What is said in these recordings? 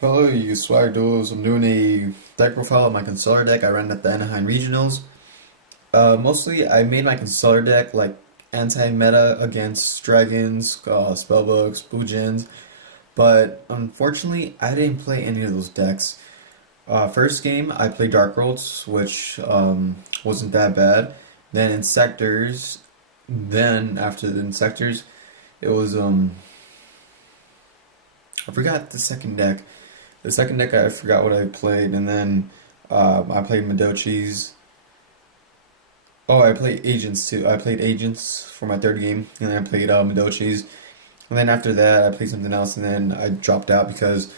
Hello, you swag duels. I'm doing a deck profile of my Constellar deck I ran at the Anaheim Regionals. Mostly, I made my Constellar deck like anti-meta against dragons, spellbooks, blue gens, but unfortunately, I didn't play any of those decks. First game, I played darkworlds, which wasn't that bad. Then inzectors. Then after the inzectors, it was I forgot the second deck. The second deck I forgot what I played, and then I played madochles. Oh, I played agents too. I played agents for my third game, and then I played madochles. And then after that, I played something else, and then I dropped out because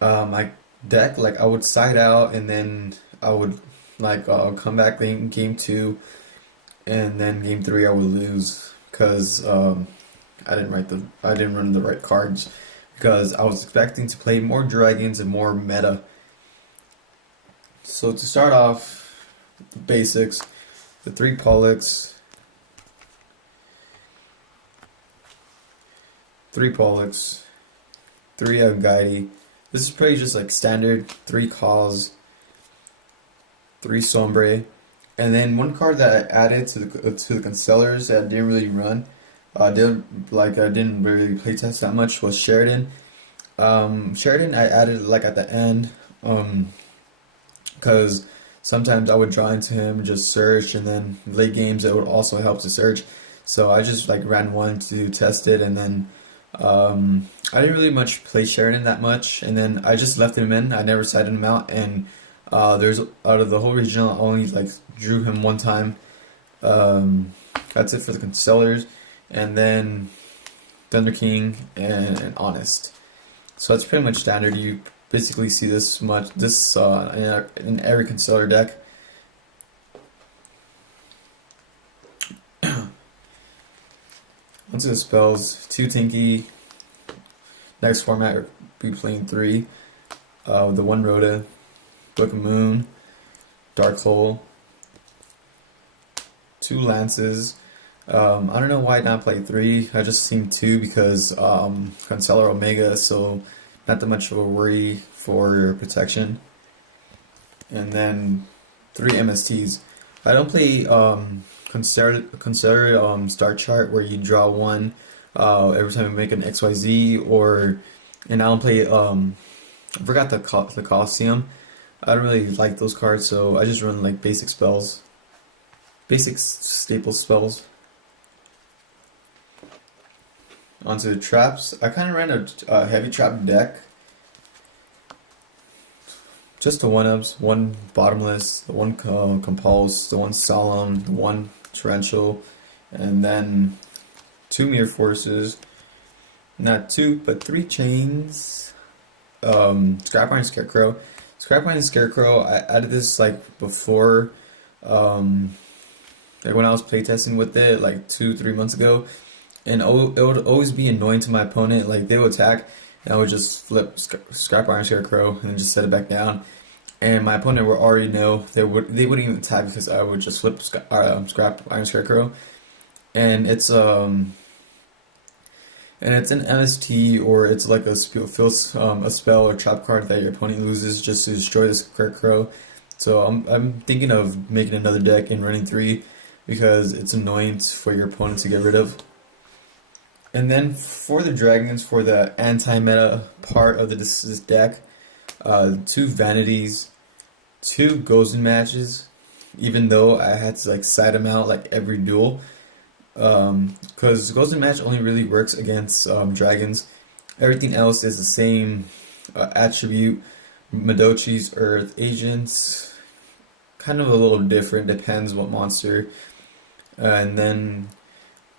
my deck, like I would side out, and then I would like come back in game two, and then game three I would lose because I didn't run the right cards because I was expecting to play more dragons and more meta. So to start off, the basics, the three Pollux, three Guidey. This is pretty just like standard, three calls, three Sombre, and then one card that I added to the Constellars that I didn't really run. I didn't really play test that much was Sheridan. Sheridan I added like at the end, because sometimes I would draw into him, just search, and then late games it would also help to search. So I just like ran one to test it, and then I didn't really much play Sheridan that much, and then I just left him in. I never sided him out, and there's out of the whole regional, I only like drew him one time. That's it for the Constellars, and then Thunder King and Honest. So that's pretty much standard. You basically see this in every Constellar deck. Onto the spells, two Tinky. Next format, we'll be playing three. With the one Rhoda, Book of Moon, Dark Hole, two Lances. I don't know why not play three. I just seen two because Constellar Omega, so not that much of a worry for protection. And then three MSTs. I don't play Constellar star chart where you draw one every time you make an XYZ, and I don't play I forgot the Coliseum. I don't really like those cards, so I just run like basic spells, basic staple spells. Onto the traps. I kind of ran a heavy trap deck. Just the one-ups, one bottomless, the one compulse, the one solemn, the one torrential, and then two mirror forces. Not two, but three chains. Scrap Iron Scarecrow. Scrap Iron Scarecrow, I added this like before, like when I was playtesting with it like 2-3 months ago. And it would always be annoying to my opponent. Like they would attack, and I would just flip Scrap Iron Scarecrow and then just set it back down. And my opponent would already know they wouldn't even attack because I would just flip Scrap Iron Scarecrow. And it's an MST, or it's like a spell or trap card that your opponent loses just to destroy the Scarecrow. So I'm thinking of making another deck and running three because it's annoying for your opponent to get rid of. And then for the dragons, for the anti-meta part of this deck, two vanities, two Gozen matches, even though I had to like side them out like every duel, because Gozen match only really works against dragons. Everything else is the same attribute. Madochles, Earth, Agents, kind of a little different, depends what monster. And then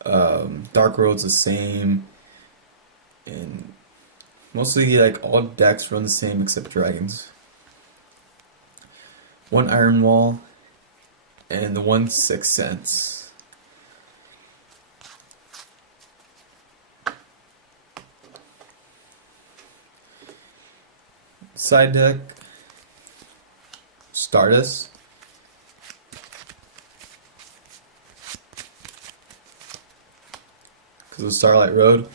darkworlds the same, and mostly like all decks run the same except dragons. One Iron Wall and the one Sixth Sense. Side deck, Stardust, because of Starlight Road.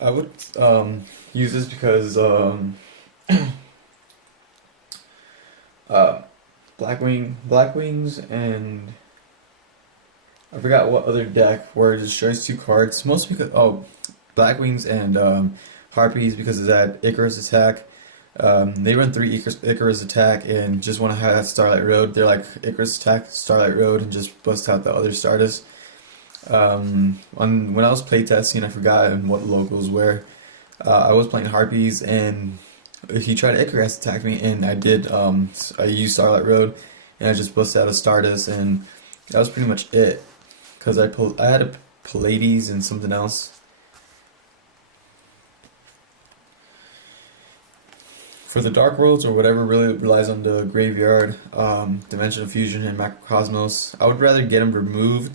I would use this because uh, Black Wings, and I forgot what other deck where it destroys 2 cards. Mostly because Black Wings and Harpies because of that Icarus attack. They run 3 Icarus attack and just want to have Starlight Road. They're like Icarus attack, Starlight Road, and just bust out the other Stardust. When I was playtesting, I forgot what locals were. I was playing Harpies and he tried to Icarus attack me, and I did. I used Starlight Road, and I just busted out a Stardust, and that was pretty much it. Cause I had a Pallades and something else. For the Dark Worlds or whatever really relies on the graveyard, Dimensional Fusion and Macrocosmos, I would rather get them removed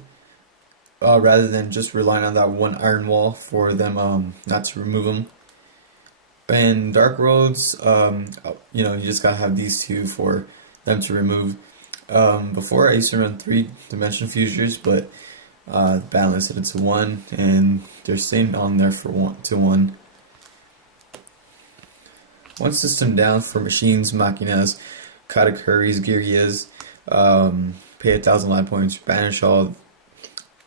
rather than just relying on that one Iron Wall for them not to remove them. And Dark Worlds, you just gotta have these 2 for them to remove. Before I used to run 3 Dimensional Fusers, but balanced it to 1, and they're staying on there for 1. One system down for machines, Machinas, Katakuris, Gyrias, pay 1,000 life points, banish all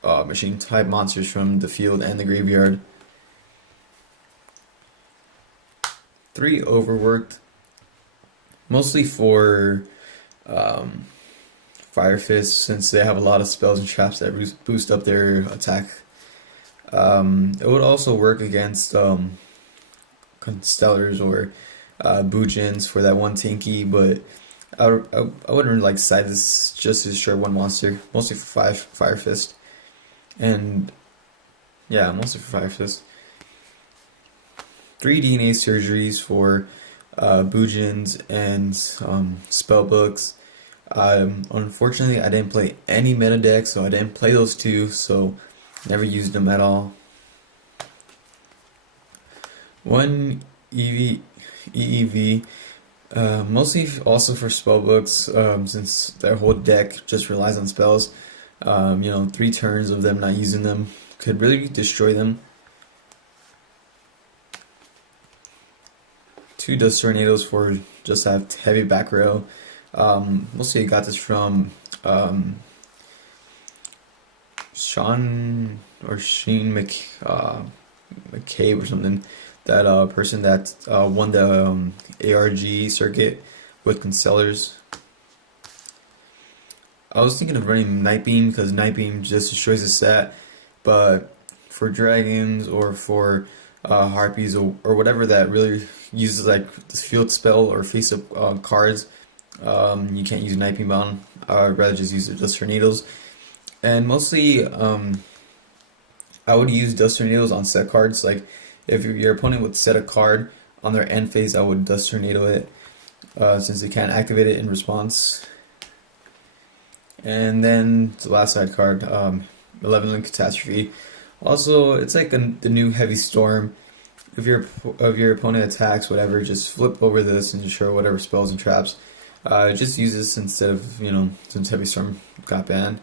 machine type monsters from the field and the graveyard. 3 overworked, mostly for Fire Fist, since they have a lot of spells and traps that boost up their attack. It would also work against Constellars or Boojins for that 1 Tinky, but I wouldn't really like side this just to destroy 1 monster, mostly for Fire Fist. And yeah, mostly for Fire Fist. 3 DNA surgeries for Boojins and spell books. Unfortunately, I didn't play any meta decks, so I didn't play those 2, so never used them at all. 1 EEV, mostly also for spell books, since their whole deck just relies on spells. 3 turns of them not using them could really destroy them. 2 Dust Tornadoes for just have heavy back row. Mostly I got this from Sheen McCabe or something. That person that won the ARG circuit with Constellars. I was thinking of running Night Beam because Night Beam just destroys the set, but for dragons or for Harpies or whatever that really uses like this field spell or face up cards, you can't use Night Beam on. I'd rather just use the Dust Tornadoes. And mostly, I would use Dust Tornadoes on set cards. Like, if your opponent would set a card on their end phase, I would Dust Tornado it, since they can't activate it in response. And then the last side card, 11 Link Catastrophe. Also, it's like the new Heavy Storm. If your opponent attacks, whatever, just flip over this and destroy whatever spells and traps. Just use this instead of, since Heavy Storm got banned.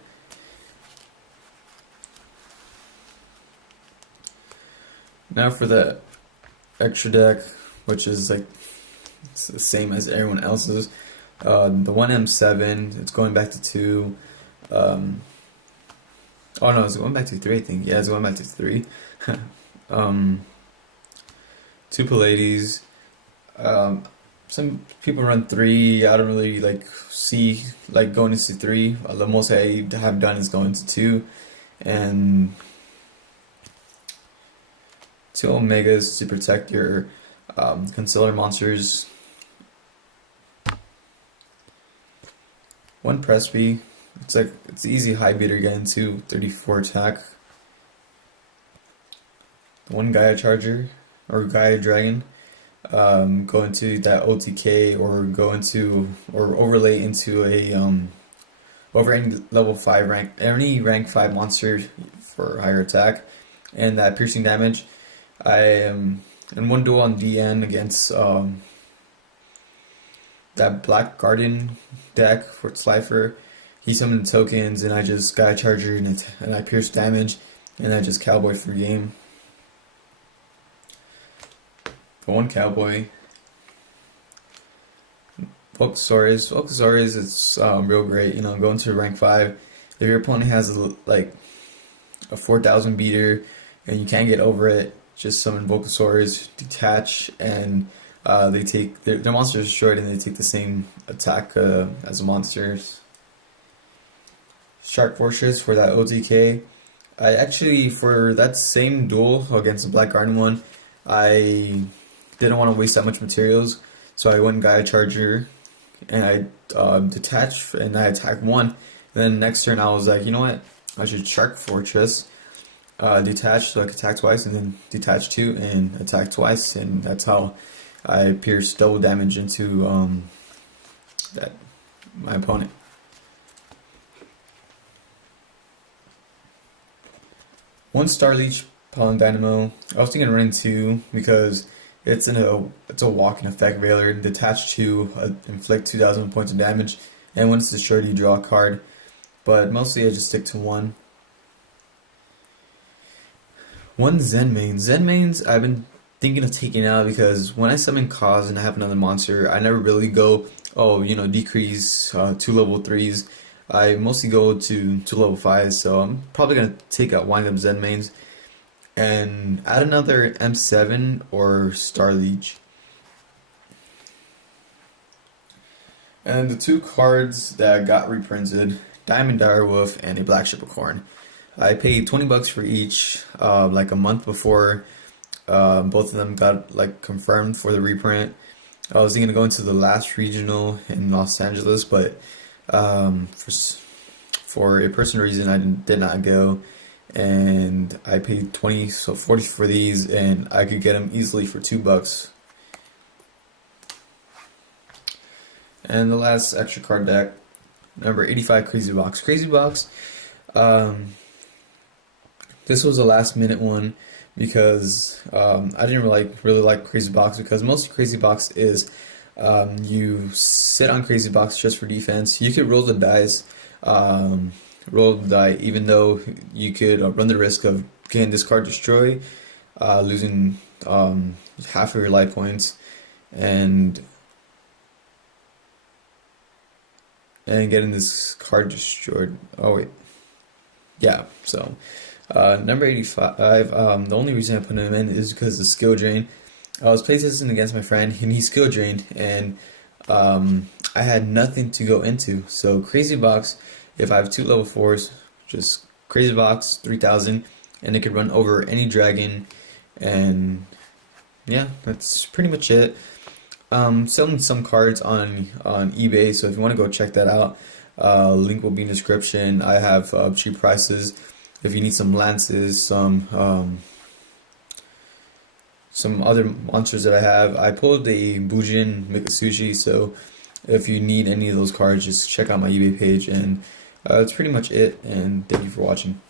Now for the extra deck, which is like it's the same as everyone else's. The 1M7, it's going back to 2. Oh no, it's going back to 3, I think. Yeah, it's going back to 3. 2 Pallades. Some people run 3. I don't really see going into 3. The most I have done is going to 2, and 2 Omegas to protect your Constellar monsters. 1 Presby. It's easy high beater getting to 34 attack. 1 Gaia Charger or Gaia Dragon. Go into that OTK or overlay into a over any level 5 rank, any rank 5 monster for higher attack and that piercing damage. I am in 1 duel on DN against that Black Guardian deck for Slifer. He summoned tokens and I just Gaia Charger and I pierce damage and I just Cowboy for game. For 1 Cowboy. Volcasaurus is real great. You know, going to rank 5. If your opponent has like a 4,000 beater and you can't get over it, just summon Volcasaurus, detach, and they take their monster is destroyed and they take the same attack as the monsters. Shark Fortress for that OTK. I actually, for that same duel against the Black Garden one, I didn't want to waste that much materials, so I went and got a Charger, and I detached, and I attacked one. Then next turn I was like, you know what, I should Shark Fortress, detach so I could attack twice, and then detach 2 and attack twice, and that's how I pierced double damage into that my opponent. One Star Leech Pollen Dynamo. I was thinking run 2 because it's a walking effect Veiler. Detach 2, inflict 2,000 points of damage, and when it's destroyed, you draw a card. But mostly I just stick to one. One Zen main. Zen mains I've been thinking of taking out because when I summon Cause and I have another monster, I never really go, oh, you know, decrease 2 level 3s. I mostly go to level 5s, so I'm probably going to take out wind up Zen mains and add another M7 or Star Leech. And the 2 cards that got reprinted, Diamond Direwolf and a Black Shippercorn. I paid $20 for each, like a month before both of them got like confirmed for the reprint. I was going to go into the last regional in Los Angeles, but for a personal reason I did not go, and I paid 20, so 40 for these, and I could get them easily for $2. And the last extra card deck, number 85, Crazy Box. Crazy Box, this was a last minute one because I didn't really like Crazy Box, because most of Crazy Box is you sit on Crazy Box just for defense. You could roll the dice, even though you could run the risk of getting this card destroyed, losing half of your life points, and getting this card destroyed. Oh wait, yeah. So number 85. The only reason I put him in is because of skill drain. I was playtesting against my friend, and he skill drained, and I had nothing to go into. So Crazy Box, if I have 2 level 4s, just Crazy Box 3,000, and it could run over any dragon, and yeah, that's pretty much it. Selling some cards on eBay, so if you want to go check that out, link will be in the description. I have cheap prices. If you need some lances, some other monsters that I have. I pulled a Bujin Mikasushi, so if you need any of those cards, just check out my eBay page, and that's pretty much it, and thank you for watching.